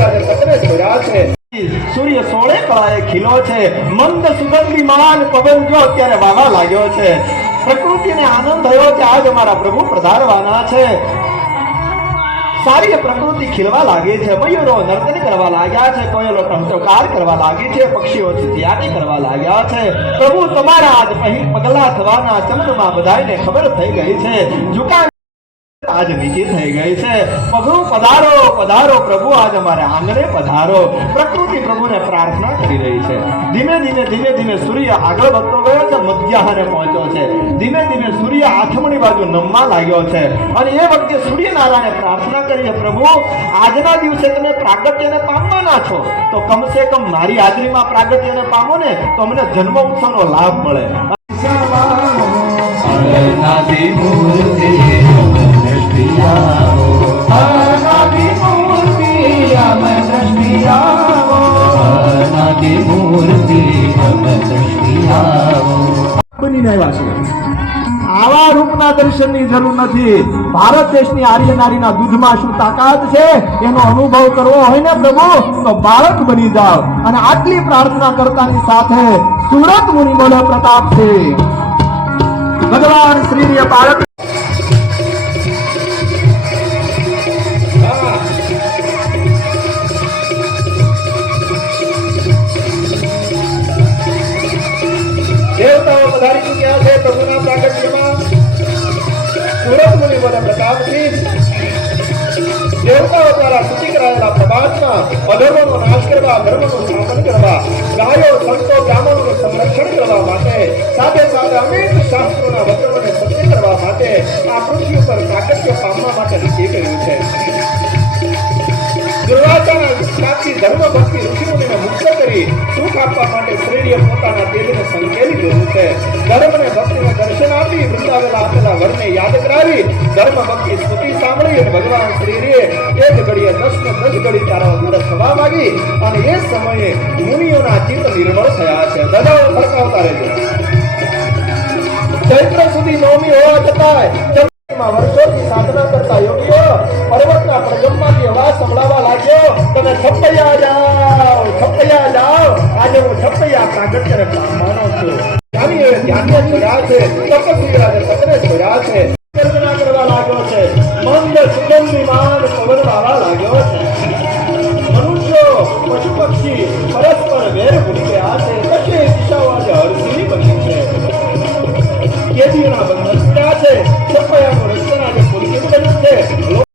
પૃથ્વીરાજે સતરે જોયા છે। સૂર્ય 16 કળાએ ખીલો છે, મંદ સુગંધીમાન પવન જો અત્યારે વાવા લાગ્યો છે, પ્રકૃતિને આનંદ થયો કે આજ અમારા પ્રભુ પધારવાના છે। સારી પ્રકૃતિ ખીલવા લાગી છે, મયુરો નર્તન કરવા લાગ્યા છે, કોયલો ટંટોકાર કરવા લાગી છે, પક્ષીઓ ચિત્યાની કરવા લાગ્યા છે। પ્રભુ તમારા આજ પગલા થવાના ચંદ્રમાં બધાને ખબર થઈ ગઈ છે, ઝુકા આજ નીચે થઈ ગઈ છે। પ્રભુ પધારો પધારો, પ્રભુ આજ અમારે આંગણે પધારો। પ્રકૃતિ પ્રભુને પ્રાર્થના કરી રહી છે। ધીમે ધીમે સૂર્ય આગળ વધતો ગયો છે, મધ્યાહને પહોંચ્યો છે। ધીમે ધીમે સૂર્ય આથમણી બાજુ નમવા લાગ્યો છે અને એ વખતે સૂર્યનારાયણે પ્રાર્થના કરી છે, પ્રભુ આજના દિવસે તમે પ્રાગટ્યને પામવાના છો તો કમસે કમ મારી હાજરીમાં પ્રાગટ્યને પામો ને તો અમને જન્મ ઉત્સવનો લાભ મળે। આવા રૂપના દર્શનની જરૂર નથી। ભારત દેશની આર્ય નારીના દૂધમાં શું તાકાત છે એનો અનુભવ કરવો હોય ને પ્રભુ તો બાળક બની જાઓ। અને આટલી પ્રાર્થના કરતાની સાથે સુરત મુનિ બોલે પ્રતાપ છે, ભગવાન શ્રી બાળક देवताओं पधारी चुक्या है प्रभुना प्रागट्यमां। सूरत मुनि बोले प्रतापसिंह देवताओं द्वारा स्तुति कराયેલા પ્રભાતમાં અધર્મનો નાશ કરવા, ધર્મનું સ્થાપન કરવા, ગાયો સંતો બ્રાહ્મણોનું સંરક્ષણ કરવા માટે સાથે સાથે અનેક શાસ્ત્રોના વચનોને સત્ય કરવા માટે આ પૃથ્વી ઉપર પ્રાગટ્ય પામવા માટે નક્કી કર્યું છે। દુર્વાસાના સાક્ષી ધર્મ ભક્તિ ઋષિમુનિને મુક્ત કરી સુખ આપવા માટે શ્રીએ પોતાના તેજને સંકેલી દીધું છે। ધર્મ અને ભક્તિને દર્શન આપી વૃંદાવેલા આપેલા વરને યાદ કરાવી ધર્મ ભક્તિ સ્તુતિ સાંભળી અને ભગવાન શ્રીએ એક ઘડીએ 10 ને 10 ઘડી તારા અંદર થવા માંગી અને એ સમયે મુનિઓના ચિત્ત નિર્મળ થયા છે। દાદાઓ ફરકાવતા રહેજો। ચૈત્ર સુધી નવમી હોવા છતાંય વર્ષોથી સાધના કરતા યોગીઓ પર્વતના પ્રગમમાંથી અવાજ સંભળાવા લાગ્યો, તમે છપૈયા જાઓ। આજે હું છપૈયા પ્રાગટ્યને પામવાનો છું। ધ્યાન જોયા છે, તપસ્વીરાજે સતરે જોયા છે, કલ્પના કરવા લાગ્યો છે, મંદ સુગંધીમાન પવન વાવા લાગ્યો છે। મનુષ્યો પશુ પક્ષી પરસ્પર વેર ભૂલી ગયા છે, કશે દિશાઓ આજે હરસીની બની છે। કેદીઓના બંધન છૂટ્યા છે, છપૈયાનું રક્ષણ આજે પુલકિત બન્યું છે।